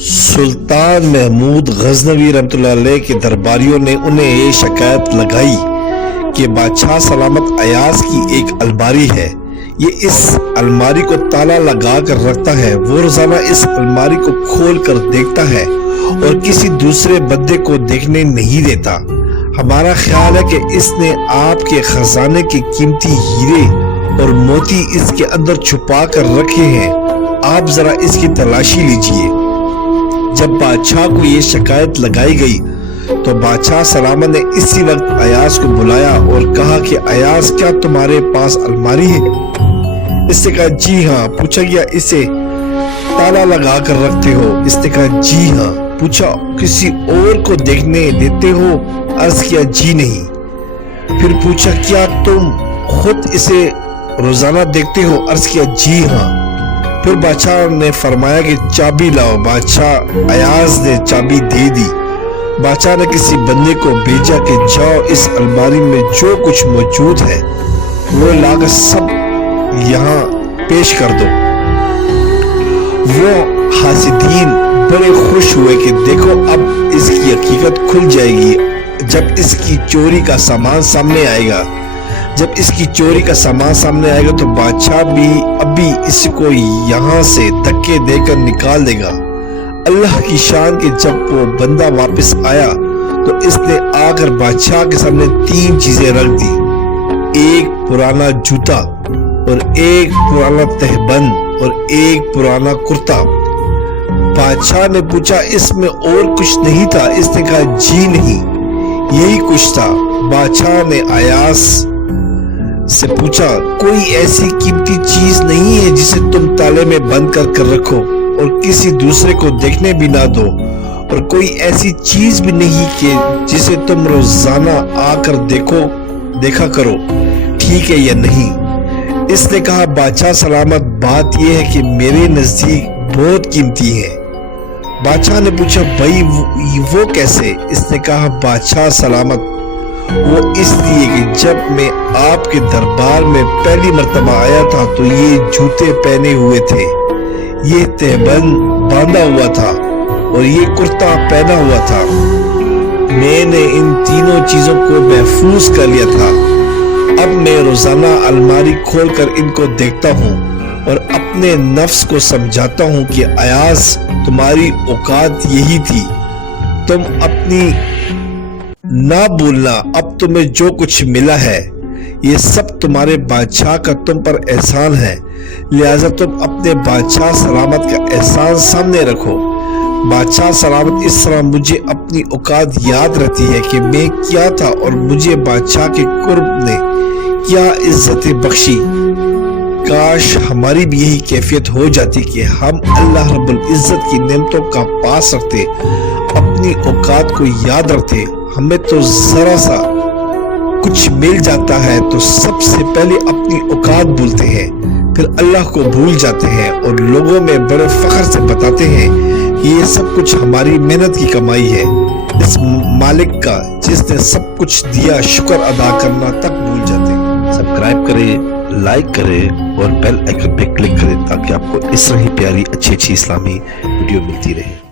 सुल्तान महमूद गजनवी रहमतुल्लाह अलैह के दरबारियों ने उन्हें ये शिकायत लगाई कि बादशाह सलामत अयाज की एक अलमारी है, ये इस अलमारी को ताला लगा कर रखता है। वो रोजाना इस अलमारी को खोल कर देखता है और किसी दूसरे बंदे को देखने नहीं देता। हमारा ख्याल है कि इसने आपके खजाने के कीमती हीरे और मोती इसके अंदर छुपा कर रखे हैं, आप जरा इसकी तलाशी लीजिए। जब बादशाह को ये शिकायत लगाई गई तो बादशाह सलामत ने इसी वक्त अयाज को बुलाया और कहा कि अयाज, क्या तुम्हारे पास अलमारी है? इसने कहा जी हाँ। पूछा गया, इसे ताला लगा कर रखते हो? इसने कहा जी हाँ। पूछा, किसी और को देखने देते हो? अर्ज किया जी नहीं। फिर पूछा, क्या तुम खुद इसे रोजाना देखते हो? अर्ज किया जी हाँ। फिर बादशाह ने फरमाया कि चाबी लाओ। बादशाह अयाज ने चाबी दे दी। बादशाह ने किसी बंदे को भेजा कि जाओ इस अलमारी में जो कुछ मौजूद है वो लाकर सब यहाँ पेश कर दो। वो हासिदीन बड़े खुश हुए कि देखो अब इसकी हकीकत खुल जाएगी जब इसकी चोरी का सामान सामने आएगा। जब इसकी चोरी का सामान सामने आएगा तो बादशाह भी अभी इसको यहाँ से धक्के देकर निकाल देगा। अल्लाह की शान के जब वो बंदा वापस आया तो इसने आकर बादशाह के सामने 3 चीजें रख दी, एक पुराना जूता और एक पुराना तहबंद और एक पुराना कुर्ता। बादशाह ने पूछा, इसमें और कुछ नहीं था? इसने कहा जी नहीं, यही कुछ था। बादशाह ने अयाज से पूछा, कोई ऐसी कीमती चीज नहीं है जिसे तुम ताले में बंद कर रखो और किसी दूसरे को देखने भी ना दो, और कोई ऐसी चीज भी नहीं कि जिसे तुम रोजाना आकर देखा करो, ठीक है या नहीं? इसने कहा, बादशाह सलामत, बात यह है कि मेरे नजदीक बहुत कीमती है। बादशाह ने पूछा, भाई वो कैसे? इसने कहा, बादशाह सलामत, वो इसलिए कि जब मैं आपके दरबार में पहली मर्तबा आया था तो ये जूते पहने हुए थे, ये तहबंद बांधा हुआ था और ये कुर्ता पहना हुआ था। मैंने इन तीनों चीजों को महफूज कर लिया था। अब मैं रोजाना अलमारी खोलकर इनको देखता हूँ और अपने नफ्स को समझाता हूँ कि अयाज, तुम्हारी औकात यही थी, तुम अपनी ना भूलना, अब तुम्हें जो कुछ मिला है ये सब तुम्हारे बादशाह का तुम पर एहसान है, लिहाजा तुम अपने बादशाह सलामत का एहसान सामने रखो। बादशाह सलामत, इस तरह मुझे अपनी औकात याद रहती है कि मैं क्या था और मुझे बादशाह के कुर्ब ने क्या इज्जत बख्शी। काश हमारी भी यही कैफियत हो जाती कि हम अल्लाह रब्बुल इज्जत की नेमतों का पास रखते, अपनी औकात को याद रखते। हमें तो जरा सा कुछ मिल जाता है तो सबसे पहले अपनी औकात भूलते हैं, फिर अल्लाह को भूल जाते हैं और लोगों में बड़े फख्र से बताते हैं कि ये सब कुछ हमारी मेहनत की कमाई है। इस मालिक का जिसने सब कुछ दिया शुक्र अदा करना तक भूल जाते हैं। सब्सक्राइब करें, लाइक करें और बेल आइकन पे क्लिक करें ताकि आपको इस तरह ही प्यारी अच्छी इस्लामी वीडियो मिलती रहे।